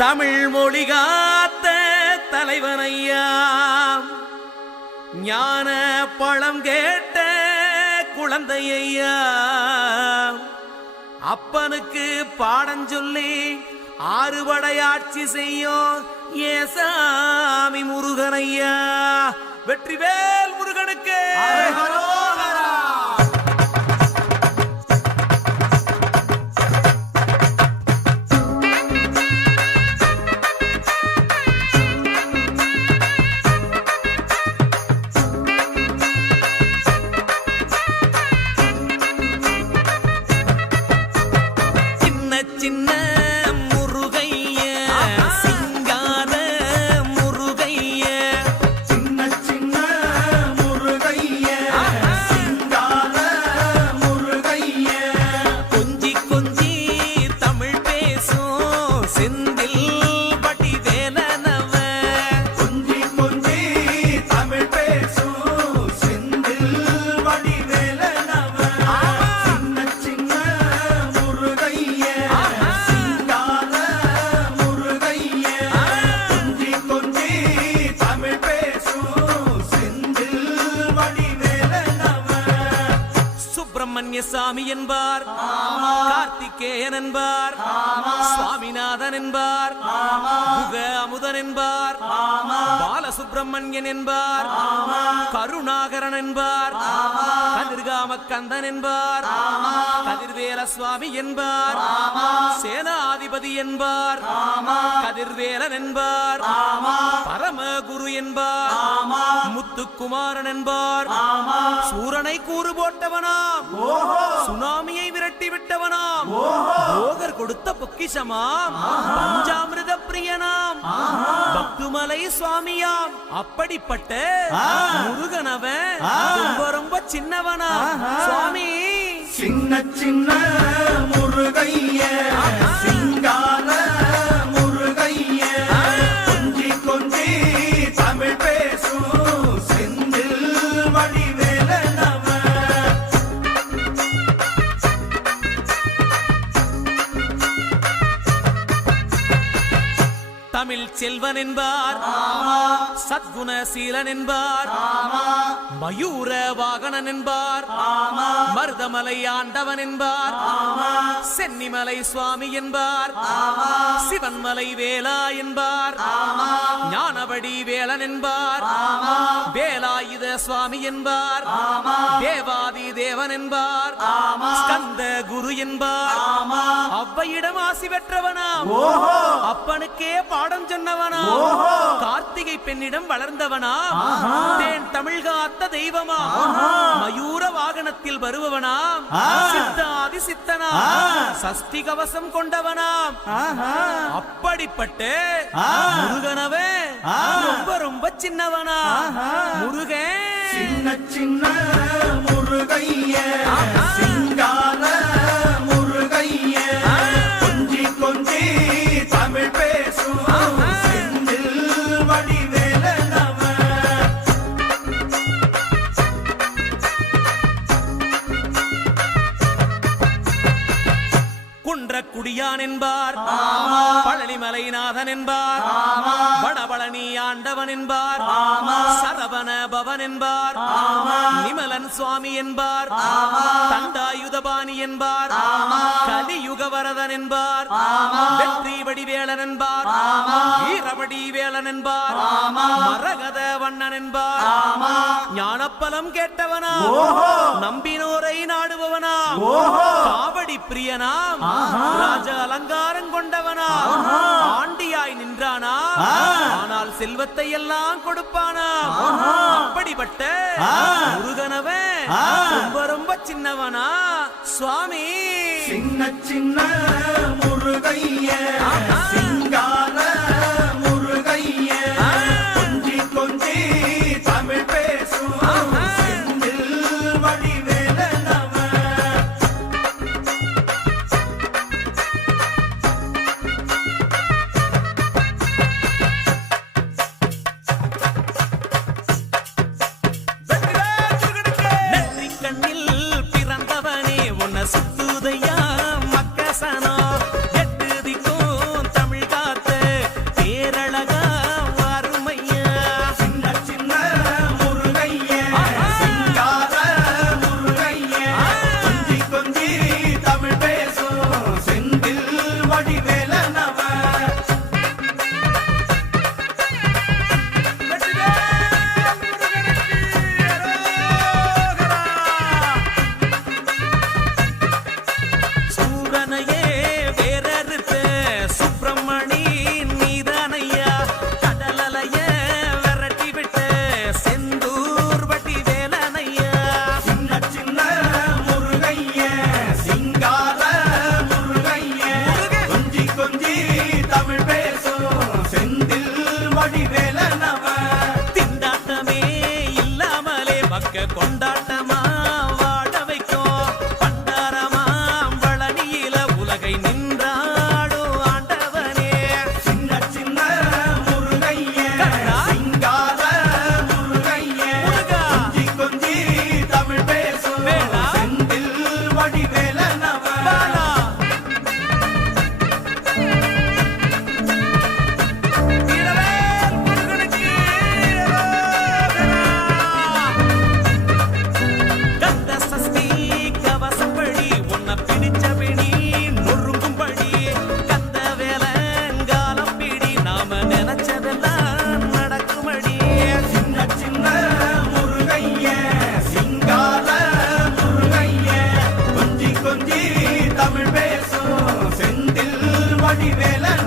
தமிழ் மொழி காத்த தலைவனையா, ஞான பழம் கேட்ட குழந்தையா, அப்பனுக்கு பாடம் சொல்லி ஆறுபடையாட்சி செய்யும் ஏசாமி முருகனையா. வெற்றிவேல் முருகனுக்கு. சின்ன முருகைய சிங்கார முருகைய, சின்ன சின்ன முருகைய சிங்கார முருகைய, கொஞ்சி கொஞ்சி தமிழ் பேசும் செந்தில் பட்டி வேலனவ, கொஞ்சி கொஞ்சி தமிழ் பேசும் செந்தில் வடிவேலனவ, சின்ன சின்ன முருகைய சிங்கார முருகைய, கொஞ்சி கொஞ்சி தமிழ் பேசும் செந்தில் வடிவேலனவ. சுப்பிரமணிய சாமி என்பார், கார்த்திகேயன் என்பார், சுவாமிநாதன் என்பார், குக அமுதன் என்பார், பாலசுப்பிரமணியன் என்பார், கருணாகரன் என்பார், கதிர்காம கந்தன் என்பார், கதிர்வேல சுவாமி என்பார், சேனாதிபதி என்பார், கதிர்வேலன் என்பார், பரமகுரு என்பார், முத்துக்குமாரன் என்பார், சூரனை கூறு போட்டவனாம், சுனாமியை விரட்டி விட்டவனாம், போகர் கொடுத்த பொக்கிஷமாம், பஞ்சாமிர்த பிரியனாம், பக்துமலை சுவாமியாம். அப்படிப்பட்ட முருகனவன் ரொம்ப ரொம்ப சின்னவனா சுவாமி. சின்ன சின்ன முருகைய சிங்கார முருகைய, கொஞ்சி கொஞ்சி தமிழ் பேசும் செந்தில் வடிவேலனவ. தமிழ் செல்வன் என்பார், சத்குணசீலன் என்பார், மயூர வாகனன் என்பார், மருதமலை ஆண்டவன் என்பார், சென்னிமலை சுவாமி என்பார், சிவன்மலை வேலா என்பார், ஞானவடி வேலன் என்பார், வேலாயுத சுவாமி என்பார், தேவாதி தேவன் என்பார், ஸ்கந்த குரு என்பார், அவ்வையிடம் ஆசி பெற்றவனாம், அப்பனுக்கே பாடம் சொன்னவனா, கார்த்திகை பெண்ணிடம் வளர்ந்தவனா, தேன் தமிழ் காத்த தெய்வமா, மயூர வாகனத்தில் வருபவனாம், சித்தாதி சித்தனா, சஷ்டி கவசம் கொண்டவனாம். அப்படிப்பட்ட முருகனவே ரொம்ப ரொம்ப சின்னவனா முருகன். சின்ன சின்ன முருகைய சிங்கார முருகைய, கொஞ்சி கொஞ்சி தமிழ் பேசும் செந்தில் வடிவேலனவ. குன்றக்குடியான் என்பார், பழனிமலைநாதன் என்பார், வடபழனி ஆண்டவன் என்பார், சரவண பவன் என்பார், நிமலன் சுவாமி என்பார், தண்டாயுதபாணி என்பார், கலியுக வரதன் என்பார், வெற்றி வடிவேலன் என்பார், வீரவடி வேலன் என்பார், மரகத வண்ணன் என்பார், ஞானப்பலம் கேட்டவனா, நம்பினோரை நாடுபவனா, காவடி பிரியனாம், ராஜ அலங்காரம் கொண்டவனா, ஆண்டியாய் நின்றானா, ஆனால் செல்வத்தை எல்லாம் கொடுப்பானா. அப்படிப்பட்ட முருகனவன் ரொம்ப ரொம்ப சின்னவனா சுவாமி. சின்ன சின்ன முருகைய சிங்கார முருகைய, கொஞ்சி கொஞ்சி தமிழ் பேசும் செந்தில் வடிவேலனவ. நெற்றிக் கண்ணில் பிறந்தவனே உன்னை சுத்துதையா மக்கசனா, எட்டு திக்கும்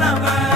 நல்லவன்